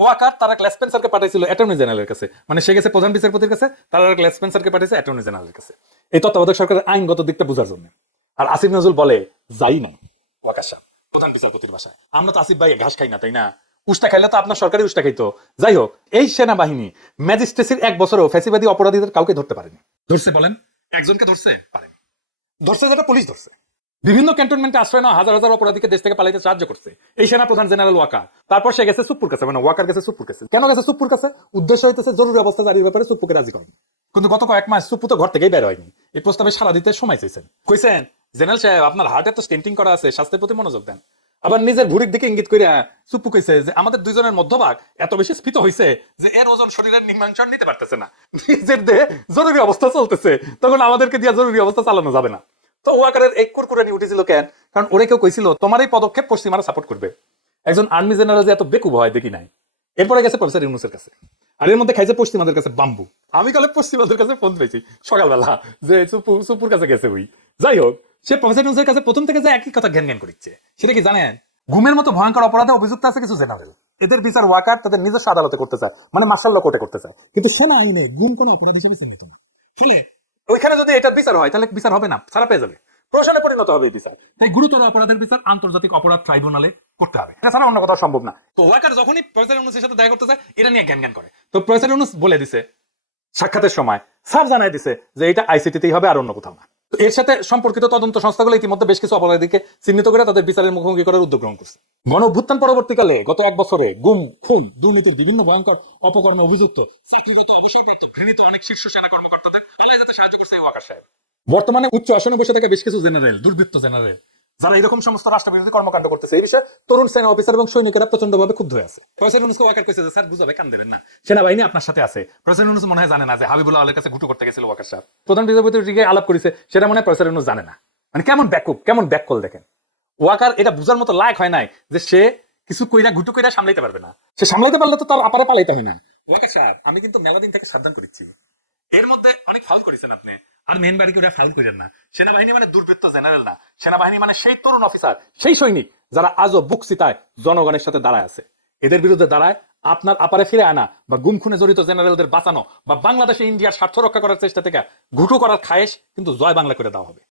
ওয়াকার, তারা অ্যাটর্নি জেনারেলের কাছে। মানে সে গেছে প্রধান বিচারপতির কাছে, তারা অ্যাটর্নি জেনারেলের কাছে। এই তত্ত্বাবধায়ক সরকারের আইনগত দিকটা বোঝার জন্য। আর আসিফ নজরুল বলে, যাই নাই। ওয়াকার সাহেব, প্রধান বিচারপতির বাসায়। আমরা তো আসিফ ভাই ঘাস খাই না, তাই না? উষ্টা খাইলে তো আপনার সরকারি উষ্টা খাইতো। যাই হোক, এই সেনাবাহিনী ম্যাজিস্ট্রেসির এক বছরও ফ্যাসিবাদী অপরাধীদের কাউকে ধরতে পারেনি। ধরছে বলেন? একজনকে ধরছে? পারেনি। ধরছে যেটা পুলিশ ধরছে। বিভিন্ন ক্যান্টনমেন্টে আশ্রয় নেওয়া হাজার হাজার অপরাধীকে দেশ থেকে পালাইতে সাহায্য করছে। এই সেনা প্রধান জেনারেল ওয়াকার। তারপর সে গেছে সুপ্পুর কাছে মানে ওয়াকার গেছে সুপ্পুর কাছে। কেন গেছে সুপ্পুর কাছে? উদ্দেশ্য হইতেছে জরুরি অবস্থা জারির ব্যাপারে সুপ্পুকে রাজি করেন। কিন্তু গত কয়েক মাস সুপ্পু তো ঘর থেকেই বের হয়নি। এই প্রস্তাবে সারা দিতে সময় চাইছেন। কইছেন, জেনারেল সাহেব, আপনার হার্টে তো স্টেন্টিং করা আছে, স্বাস্থ্যের প্রতি মনোযোগ দেন। আবার নিজের ঘুরির দিকে ইঙ্গিত করে সুপ্পু কইছে যে, আমাদের দুইজনের মধ্যভাগ এত বেশি স্ফীত হয়েছে যে এর ওজন শরীরের নির্মাঞ্চন নিতে পারতেছে না। নিজের দেহে জরুরি অবস্থা চলতেছে। তখন আমাদেরকে দিয়ে জরুরি অবস্থা চালানো যাবে না। তো ওয়াকারের এক কুরকুরে নিয়ে উঠেছিল কেন? কারণ ওরে কেউ কইছিল, তোমার এই পদক্ষেপ পশ্চিমারা সাপোর্ট করবে। একজন আর্মি জেনারেল যে এত বেকুব হয়, দেখি নাই। এরপরে গেছে প্রফেসর ইউনুসের কাছে। আর এর মধ্যে খাইছে পশ্চিমাদের কাছে বাম্বু আমি কালে পশ্চিমাদের কাছে ফোন পেয়েছি, সকালবেলা, যে সুপু, সুপুর কাছে গেছে ওই যাই হোক, সে প্রফেসর ইউনুসের কাছে প্রথম থেকে যে একই কথা জ্ঞান জ্ঞান করিচ্ছে, সেটা কি জানেন? ঘুমের মতো ভয়ঙ্কর অপরাধে অভিযুক্ত আছে কিছু জেনারেল এদের বিচার ওয়াকার তাদের নিজস্ব আদালতে করতে চায় মানে মার্শাল ল কোর্টে করতে চায়। কিন্তু সেনা আইনে গুম কোনো অপরাধ হিসেবে চিহ্নিত না। ফলে ওইখানে যদি এটা বিচার হয় তাহলে বিচার হবে না ছাড়া পেয়ে যাবে। প্রশাসনে পরিণত হবে এই বিচার। তাই গুরুতর অপরাধের বিচার আন্তর্জাতিক অপরাধ ট্রাইব্যুনালে করতে হবে। এটা ছাড়া অন্য কথা সম্ভব না। তো ওয়াকার যখনই প্রফেসর ইউনুসের সাথে দেখা করতে চায় এটা নিয়ে জ্ঞান জ্ঞান করে। তো প্রফেসর ইউনুস বলে দিছে সাক্ষাতের সময় স্যার জানাই দিছে যে এটা আইসিটিতেই হবে আর অন্য কোথাও না। তো এর সাথে সম্পর্কিত তদন্ত সংস্থাগুলো ইতিমধ্যে বেশ কিছু অপরাধীকে চিহ্নিত করে তাদের বিচারের মুখোমুখি করার উদ্যোগ গ্রহণ করছে। গণ অভ্যুত্থান পরবর্তীকালে গত এক বছরে গুম খুন দুর্নীতির বিভিন্ন ভয়ঙ্কর অপকর্ম অভিযুক্ত চাকরিগত অবসরপ্রাপ্ত ঘৃণিত অনেক শীর্ষ সেনা কর্মকর্তাদের যেতে সাহায্য করছে এই ওয়াকার সাহেব। বর্তমানে উচ্চ আসনে বসে থাকা বেশ কিছু জেনারেল দুর্বৃত্ত জেনারেল। যারা এরকম সমস্ত রাষ্ট্রবিরোধী কর্মকাণ্ড করতেছে এই বিষয়ে তরুণ সেনা অফিসার এবং সৈনিকেরা প্রচণ্ড ভাবে ক্ষুব্ধ হয়ে আছে। প্রফেসর ইউনুসকে ওয়াকার কইছে যে স্যার বুঝাবে কান দেবেন না। সেনাবাহিনী আপনার সাথে আছে। প্রফেসর ইউনুস মনে হয় জানে না যে হাবিবুল্লাহ আলের কাছে ঘুটু করতে গেছিল ওয়াকার সাহেব। প্রধান বিচারপতির দিকে আলাপ করেছে সেটা মনে হয় প্রফেসর ইউনুস জানে না। মানে কেমন ব্যাকুপ কেমন ব্যাককল দেখেন। ওয়াকার এটা বুঝার মতো লায়ক হয় নাই যে সে কিছু কইরা ঘুটু কইরা সামলাইতে পারবে না। সে সামলাইতে পারলে তো তার আপারে পালাইতে হয় না। ওয়াকার সাহেব আমি কিন্তু মেলা দিন থেকে সাবধান করেছি এর মধ্যে অনেক ফাউল করেছেন আপনি। আর মেন বাড়ি করে ফাউল করেন না। সেনাবাহিনী মানে দুর্বৃত্ত জেনারেল না। সেনাবাহিনী মানে সেই তরুণ অফিসার সেই সৈনিক যারা আজও বুক সিতায় জনগণের সাথে দাঁড়ায় আছে। এদের বিরুদ্ধে দাঁড়ায় আপনার আপারে ফিরে আনা বা গুম খুনে জড়িত জেনারেলদের বাঁচানো বা বাংলাদেশে ইন্ডিয়ার স্বার্থ রক্ষা করার চেষ্টা থেকে ঘুটু করার খায়েশ কিন্তু জয় বাংলা করে দেওয়া হবে।